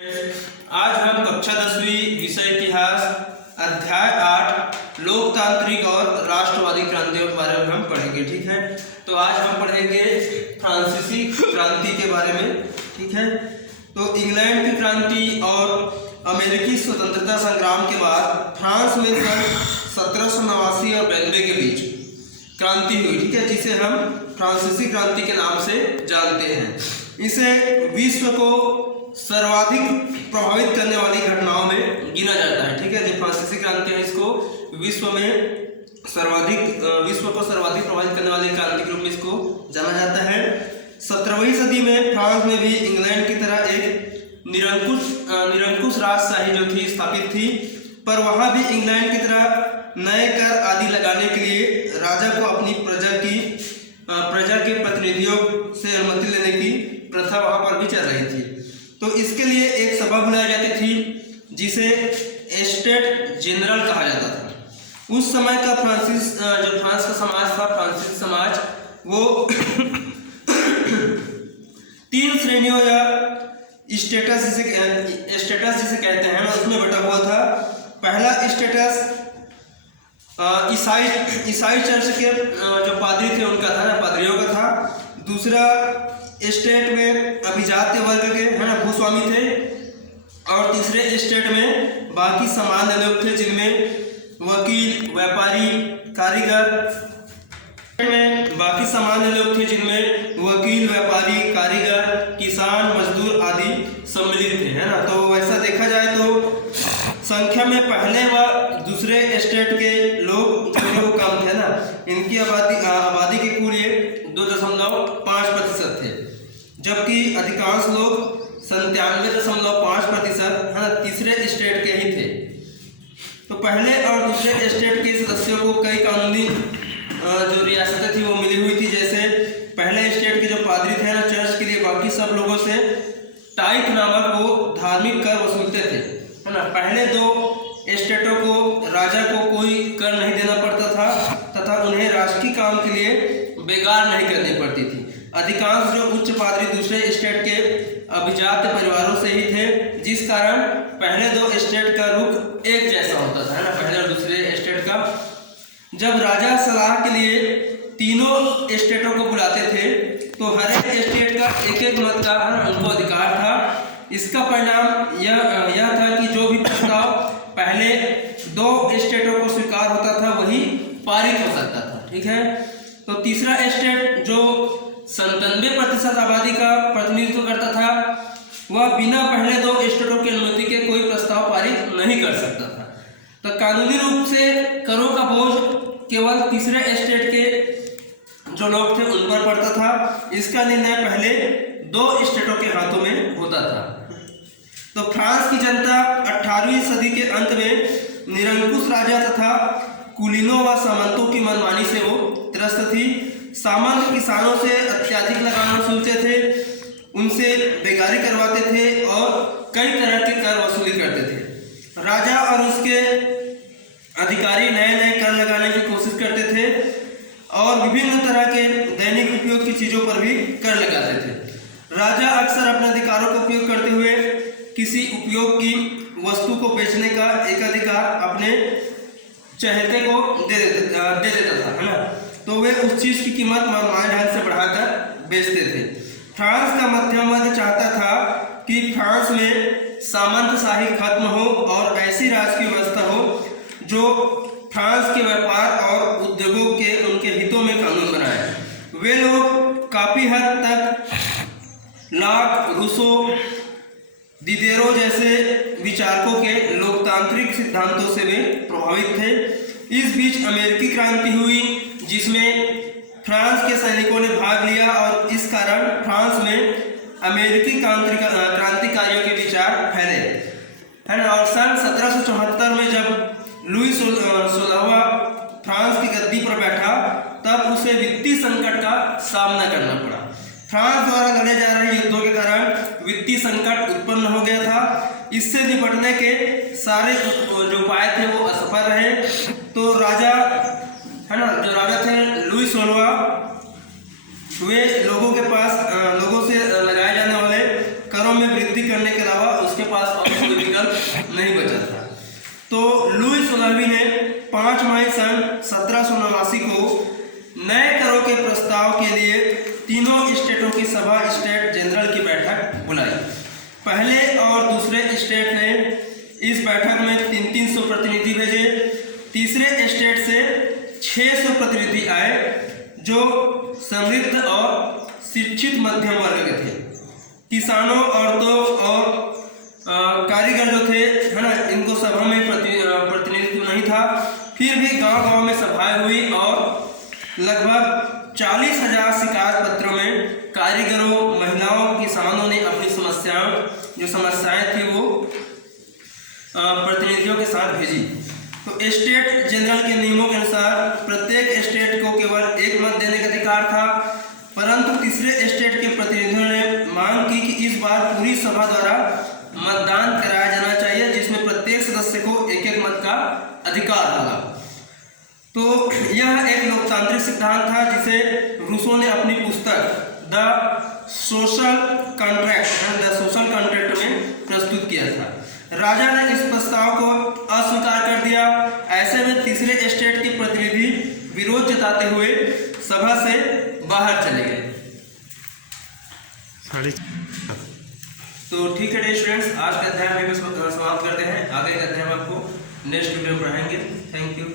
आज हम कक्षा 10वीं विषय इतिहास अध्याय 8 लोकतांत्रिक और राष्ट्रवादी क्रांतियों के बारे में हम पढ़ेंगे। ठीक है, तो आज हम पढ़ेंगे फ्रांसीसी क्रांति के बारे में। ठीक है, तो इंग्लैंड की क्रांति और अमेरिकी स्वतंत्रता संग्राम के बाद फ्रांस में सन 1789 और 92 के बीच क्रांति हुई। ठीक है, जिसे हम फ्रांसीसी क्रांति के नाम से जानते हैं। इसे विश्व को सर्वाधिक प्रभावित करने वाली घटनाओं में गिना जाता है। ठीक है, जो फ्रांसीसी क्रांति है इसको विश्व को सर्वाधिक प्रभावित करने वाली क्रांति के रूप में इसको जाना जाता है। 17वीं सदी में फ्रांस में भी इंग्लैंड की तरह एक निरंकुश राजशाही जो थी स्थापित थी, पर वहां भी इंग्लैंड की तरह नए कर आदि लगाने के लिए राजा को अपनी प्रजा के प्रतिनिधियों से अनुमति लेने की प्रथा वहां पर भी चल रही थी। तो इसके लिए एक सभा बुलाई जाती थी जिसे एस्टेट जनरल कहा जाता था। उस समय का फ्रांस का समाज था, फ्रांसीसी समाज, वो 3 श्रेणियों या स्टेटस जिसे कहते हैं उसमें बटा हुआ था। पहला स्टेटस ईसाई चर्च के जो पादरी थे उनका था, पादरियों का था। दूसरा स्टेट में अभिजात्य वर्ग के भूस्वामी थे, और तीसरे स्टेट में बाकी सामान्य लोग थे जिनमें वकील, व्यापारी, कारीगर, किसान, मजदूर आदि सम्मिलित थे, है ना। तो वैसा देखा जाए तो संख्या में पहले व दूसरे स्टेट के लोग जो कम थे ना, इनकी आबादी के कुल 2.5% थे, जबकि अधिकांश लोग 97.5% तीसरे स्टेट के ही थे। तो पहले और दूसरे स्टेट के सदस्यों को कई कानूनी जो रियासतें थी वो मिली हुई थी। जैसे पहले स्टेट के जो पादरी थे ना चर्च के लिए बाकी सब लोगों से टाइट नामक वो धार्मिक कर वसूलते थे, है ना। पहले 2 स्टेटों को राजा को कोई कर नहीं देना पड़ता था तथा उन्हें राष्ट्रीय काम के लिए बेगार नहीं करनी पड़ती थी। अधिकांश जो उच्च पादरी दूसरे स्टेट के अभिजात परिवारों से ही थे, जिस कारण पहले 2 स्टेट का रुख एक जैसा होता था, है ना, पहले और दूसरे स्टेट का। जब राजा सलाह के लिए तीनों स्टेटों को बुलाते थे तो हर एक स्टेट का एक मत का उनको अधिकार था। इसका परिणाम यह था कि जो भी प्रस्ताव पहले 2 स्टेटों को स्वीकार होता था वही पारित हो सकता था। ठीक है, तो तीसरा स्टेट जो 97% आबादी का प्रतिनिधित्व करता था, वह बिना पहले 2 स्टेटों की अनुमति के कोई प्रस्ताव पारित नहीं कर सकता था। तो कानूनी रूप से करों का बोझ केवल तीसरे स्टेट के जो लोग थे उन पर पड़ता था। इसका निर्णय पहले 2 स्टेटों के हाथों में होता था। तो फ्रांस की जनता 18वीं सदी के अंत में निरंकुश राजा तथा कुलीनों व सामंतों की मनमानी से वो त्रस्त थी। सामंत किसानों से अत्यधिक लगान वसूलते थे, उनसे बेगारी करवाते थे और कई तरह के कर वसूली करते थे। राजा और उसके अधिकारी नए कर लगाने की कोशिश करते थे और विभिन्न तरह के दैनिक उपयोग की चीजों पर भी कर लगाते थे। राजा अक्सर अपने अधिकारों का उपयोग करते हुए किसी उपयोग की वस्तु को बेचने का एकाधिकार अपने चहेते को दे देता था, है ना। तो वे उस चीज की कीमत मनमाने ढंग से बढ़ाकर बेचते थे। फ्रांस का मध्यम वर्ग चाहता था कि फ्रांस में सामंतशाही खत्म हो और ऐसी राजकीय व्यवस्था हो जो फ्रांस के व्यापार और उद्योगों के उनके हितों में कानून बनाए। वे लोग काफी हद तक लाक, रूसो, दिदेरो जैसे विचारकों के लोकतांत्रिक सिद्धांतों से वे प्रभावित थे। इस बीच अमेरिकी क्रांति हुई जिसमें फ्रांस के सैनिकों ने भाग लिया और इस कारण फ्रांस में अमेरिकी क्रांतिकारियों के विचार फैले, है ना। और सन 1774 में जब लुई 16वां फ्रांस की गद्दी पर बैठा तब उसे वित्तीय संकट का सामना करना पड़ा। फ्रांस द्वारा लड़े जा रहे युद्धों के कारण वित्तीय संकट उत्पन्न हो गया था। इससे निपटने के सारे जो उपाय थे वो असफल रहे। तो राजा, है ना, जो राजा थे लुई 16वां, वे लोगों से लगाए जाने वाले करों में वृद्धि करने के अलावा उसके पास और कोई विकल्प नहीं बचा था। तो लुई सोलहवीं ने 5 मई सन 1789 को नए करों के प्रस्ताव के लिए तीनों स्टेटों की सभा स्टेट जनरल की बैठक बुलाई। पहले और दूसरे स्टेट ने इस बैठक में 300 प्रतिनिधि भेजे। तीसरे स्टेट से 600 प्रतिनिधि आए जो समृद्ध और शिक्षित मध्यम वर्ग के थे। किसानों, औरतों और कारीगर जो थे, है ना, इनको सभा में प्रतिनिधित्व नहीं था। फिर भी गांव-गांव में सभाएं हुई और लगभग 40,000 शिकायत पत्रों में कारीगरों, महिलाओं, किसानों ने अपनी समस्याएं थी वो प्रतिनिधियों के साथ भेजी। तो स्टेट जनरल के नियमों के अनुसार प्रत्येक स्टेट को केवल एक मत देने का अधिकार था, परंतु तीसरे स्टेट के प्रतिनिधियों ने मांग की कि इस बार पूरी सभा द्वारा मतदान कराया जाना चाहिए, जिसमें प्रत्येक सदस्य को एक मत का अधिकार होगा। तो यह एक लोकतांत्रिक सिद्धांत था जिसे रूसो ने अपनी पुस्तक द सोशल कॉन्ट्रैक्ट में प्रस्तुत किया था। राजा ने इस प्रस्ताव को अस्वीकार कर दिया। ऐसे में तीसरे स्टेट के प्रतिनिधि विरोध जताते हुए सभा से बाहर चले गए। तो ठीक है स्टूडेंट्स, आज का अध्याय में समाप्त करते हैं। आगे का अध्याय आपको नेक्स्ट वीडियो में पढ़ाएंगे। Thank you.